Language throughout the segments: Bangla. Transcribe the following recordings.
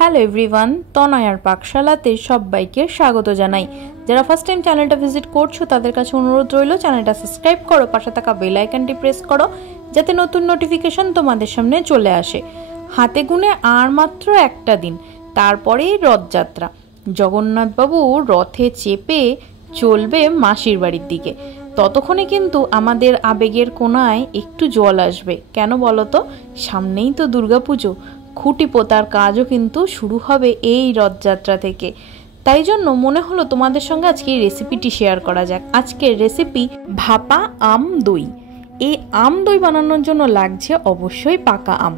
হ্যালো এভরিওয়ান, তনয়ার পাকশালাতে সবাইকে স্বাগত জানাই। যারা ফার্স্ট টাইম চ্যানেলটা ভিজিট করছো তাদের কাছে অনুরোধ রইল, চ্যানেলটা সাবস্ক্রাইব করো, পাশে থাকা বেল আইকনটি প্রেস করো যাতে নতুন নোটিফিকেশন তোমাদের সামনে চলে আসে। হাতে গুনে আর মাত্র একটা দিন, তারপরেই রথযাত্রা। জগন্নাথবাবু রথে চেপে চলবে মাসির বাড়ির দিকে। ততক্ষণে কিন্তু আমাদের আবেগের কোনায় একটু জল আসবে। কেন বলো তো? সামনেই তো দুর্গাপুজো, খুঁটি পোতার কাজও কিন্তু শুরু হবে এই রথযাত্রা থেকে। তাই জন্য মনে হলো তোমাদের সঙ্গে আজকে এই রেসিপিটি শেয়ার করা যাক। আজকের রেসিপি ভাপা আম দই। এই আম দই বানানোর জন্য লাগছে অবশ্যই পাকা আম।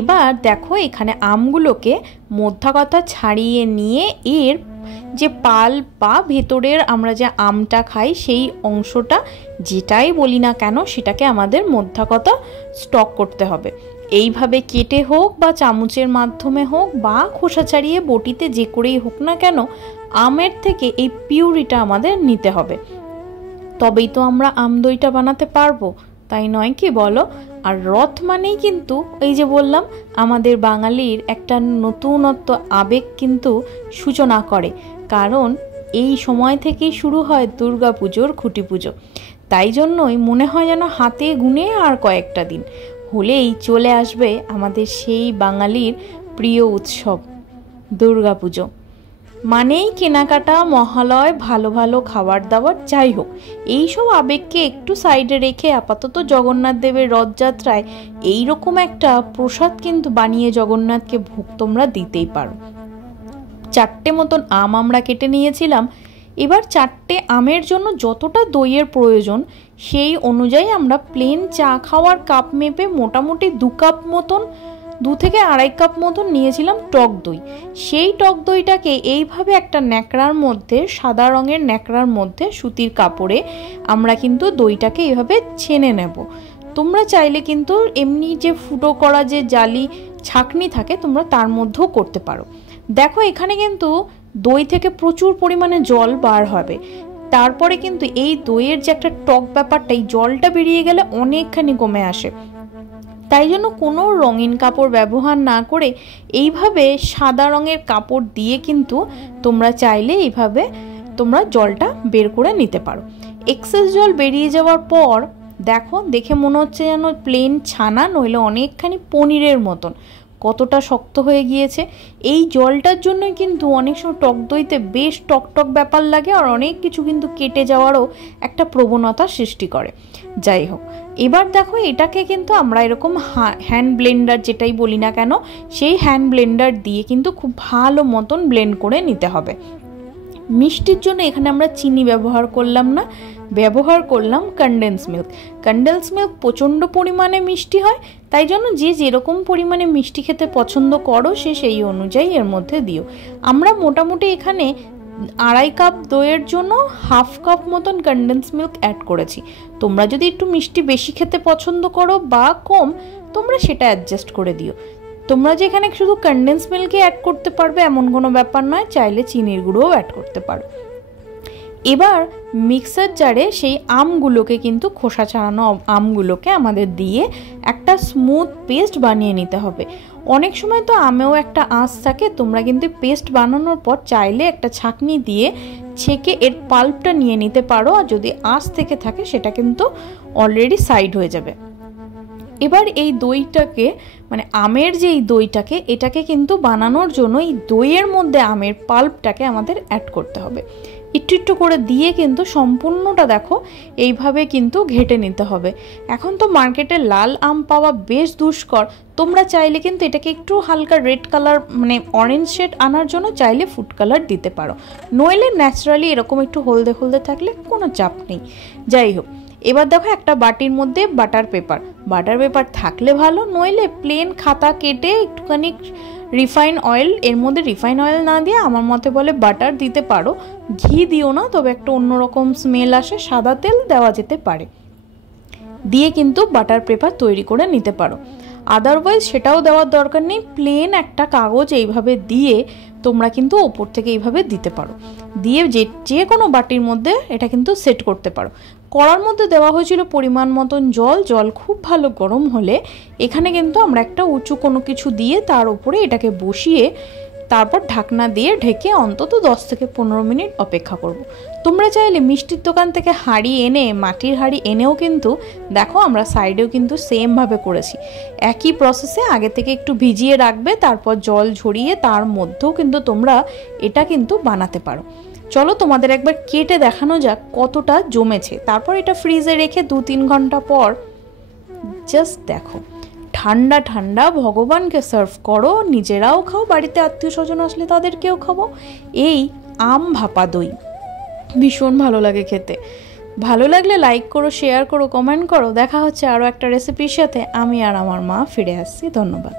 এবার দেখো, এখানে আমগুলোকে মধ্যাকথা ছাড়িয়ে নিয়ে এর যে পাল বা ভেতরের আমরা যে আমটা খাই সেই অংশটা, যেটাই বলি না কেন, সেটাকে আমাদের মধ্যাকথা স্টক করতে হবে। এইভাবে কেটে হোক বা চামচের মাধ্যমে হোক বা খোসা ছাড়িয়ে বটিতে যে করেই হোক না কেন, আমের থেকে এই পিউরিটা আমাদের নিতে হবে। তবেই তো আমরা আম দইটা বানাতে পারবো, তাই নয় কি বলো? আর রথ মানেই কিন্তু এই যে বললাম, আমাদের বাঙালির একটা নতুনত্ব আবেগ কিন্তু সূচনা করে, কারণ এই সময় থেকেই শুরু হয় দুর্গাপুজোর খুঁটি পুজো। তাই জন্যই মনে হয় যেন হাতে গুনে আর কয়েকটা দিন হলেই চলে আসবে আমাদের সেই বাঙালির প্রিয় উৎসব দুর্গাপুজো। মানেই কেনাকাটা, মহালয়, ভালো ভালো খাবার দাবার, যাই হোক এইসব আবেগকে একটু সাইডে রেখে আপাতত জগন্নাথ দেবের রথযাত্রায় এইরকম একটা প্রসাদ কিন্তু বানিয়ে জগন্নাথকে ভোগ তোমরা দিতেই পারো। 4টে মতন আম আমরা কেটে নিয়েছিলাম। এবার 4টে আমের জন্য যতটা দইয়ের প্রয়োজন সেই অনুযায়ী আমরা প্লেন চা খাওয়ার কাপ মেপে মোটামুটি 2 কাপ মতন, 2 থেকে 2.5 কাপ মতন নিয়েছিলাম টক দই। সেই টক দইটাকে এইভাবে একটা ন্যাকড়ার মধ্যে, সাদা রঙের ন্যাকড়ার মধ্যে সুতির কাপড়ে আমরা কিন্তু দইটাকে এইভাবে ছেনে নেব। তোমরা চাইলে কিন্তু এমনি যে ফুটো করা যে জালি ছাঁকনি থাকে তোমরা তার মধ্যেও করতে পারো। দেখো, এখানে কিন্তু দই থেকে প্রচুর পরিমাণে জল বার হবে। তারপরে কিন্তু এই দইয়ের যে একটা টক ব্যাপারটা, এই জলটা বেরিয়ে গেলে অনেকখানি কমে আসে। তাই জন্য কোনো রঙিন কাপড় ব্যবহার না করে এইভাবে সাদা রঙের কাপড় দিয়ে কিন্তু তোমরা চাইলে এইভাবে তোমরা জলটা বের করে নিতে পারো। এক্সেস জল বেরিয়ে যাওয়ার পর দেখো, দেখে মনে হচ্ছে যেন প্লেন ছানা, নইলে অনেকখানি পনিরের মতন কতটা শক্ত হয়ে গিয়েছে। এই জলটার জন্যই কিন্তু অনেক সময় টক দইতে বেশ টক টক ব্যাপার লাগে, আর অনেক কিছু কিন্তু কেটে যাওয়ারও একটা প্রবণতা সৃষ্টি করে। যাই হোক, এবার দেখো এটাকে কিন্তু আমরা এরকম হ্যান্ড ব্লেন্ডার, যেটাই বলি না কেন, সেই হ্যান্ড ব্লেন্ডার দিয়ে কিন্তু খুব ভালো মতন ব্লেন্ড করে নিতে হবে। মিষ্টির জন্য এখানে আমরা চিনি ব্যবহার করলাম না, ব্যবহার করলাম কনডেন্স মিল্ক। কনডেন্স মিল্ক প্রচণ্ড পরিমাণে মিষ্টি হয়, তাই জন্য যে যেরকম পরিমাণে মিষ্টি খেতে পছন্দ করো সে সেই অনুযায়ী এর মধ্যে দিও। আমরা মোটামুটি এখানে 2.5 কাপ দইয়ের জন্য 1/2 কাপ মতন কনডেন্স মিল্ক অ্যাড করেছি। তোমরা যদি একটু মিষ্টি বেশি খেতে পছন্দ করো বা কম, তোমরা সেটা অ্যাডজাস্ট করে দিও। তোমরা যে এখানে শুধু কনডেন্স মিল্কই অ্যাড করতে পারবে এমন কোনো ব্যাপার নয়, চাইলে চিনির গুঁড়োও অ্যাড করতে পারো। এবার মিক্সার জারে সেই আমগুলোকে কিন্তু, খোসা ছাড়ানো আমগুলোকে আমাদের দিয়ে একটা স্মুথ পেস্ট বানিয়ে নিতে হবে। অনেক সময় তো আমেও একটা আঁশ থাকে, তোমরা কিন্তু পেস্ট বানানোর পর চাইলে একটা ছাঁকনি দিয়ে ছেঁকে এর পাল্পটা নিয়ে নিতে পারো, আর যদি আঁশ থেকে থাকে সেটা কিন্তু অলরেডি সাইড হয়ে যাবে। এবার এই দইটাকে, মানে আমের যে এই দইটাকে, এটাকে কিন্তু বানানোর জন্য এই দইয়ের মধ্যে আমের পাল্পটাকে আমাদের অ্যাড করতে হবে। একটু একটু করে দিয়ে কিন্তু সম্পূর্ণটা দেখো এইভাবে কিন্তু ঘেটে নিতে হবে। এখন তো মার্কেটে লাল আম পাওয়া বেশ দুষ্কর, তোমরা চাইলে কিন্তু এটাকে একটু হালকা রেড কালার, মানে অরেঞ্জ শেড আনার জন্য চাইলে ফুড কালার দিতে পারো, নইলে ন্যাচারালি এরকম একটু হলদে হলদে থাকলে কোনো চাপ নেই। যাই হোক, এবার দেখো একটা বাটির মধ্যে বাটার পেপার থাকলে ভালো, নইলে প্লেন খাতা কেটে একটুখানি রিফাইন অয়েল, এর মধ্যে রিফাইন অয়েল না দিয়ে আমার মতে বলে বাটার দিতে পারো। ঘি দিও না, তবে একটা অন্যরকম স্মেল আসে, সাদা তেল দেওয়া যেতে পারে, দিয়ে কিন্তু বাটার পেপার তৈরি করে নিতে পারো। আদারওয়াইজ সেটাও দেওয়ার দরকার নেই, প্লেন একটা কাগজ এইভাবে দিয়ে তোমরা কিন্তু ওপর থেকে এইভাবে দিতে পারো, দিয়ে যে কোনো বাটির মধ্যে এটা কিন্তু সেট করতে পারো। কড়ার মধ্যে দেওয়া হয়েছিল পরিমাণ মতন জল খুব ভালো গরম হলে এখানে কিন্তু আমরা একটা উঁচু কোনো কিছু দিয়ে তার উপরে এটাকে বসিয়ে তারপর ঢাকনা দিয়ে ঢেকে অন্তত 10 থেকে 15 মিনিট অপেক্ষা করব। তোমরা চাইলে মিষ্টির দোকান থেকে হাঁড়ি এনে, মাটির হাঁড়ি এনেও কিন্তু দেখো আমরা সাইডেও কিন্তু সেমভাবে করেছি। একই প্রসেসে আগে থেকে একটু ভিজিয়ে রাখবে, তারপর জল ঝরিয়ে তার মধ্যেও কিন্তু তোমরা এটা কিন্তু বানাতে পারো। চলো তোমাদের একবার কেটে দেখানো যাক কতটা জমেছে। তারপর এটা ফ্রিজে রেখে 2-3 ঘন্টা পর জাস্ট দেখো ঠান্ডা ঠান্ডা ভগবানকে সার্ভ করো, নিজেরাও খাও, বাড়িতে আত্মীয় স্বজন আসলে তাদেরকেও খাবো। এই আম ভাপা দই ভীষণ ভালো লাগে খেতে। ভালো লাগলে লাইক করো, শেয়ার করো, কমেন্ট করো। দেখা হচ্ছে আরও একটা রেসিপির সাথে। আমি আর আমার মা ফিরে আসছি। ধন্যবাদ।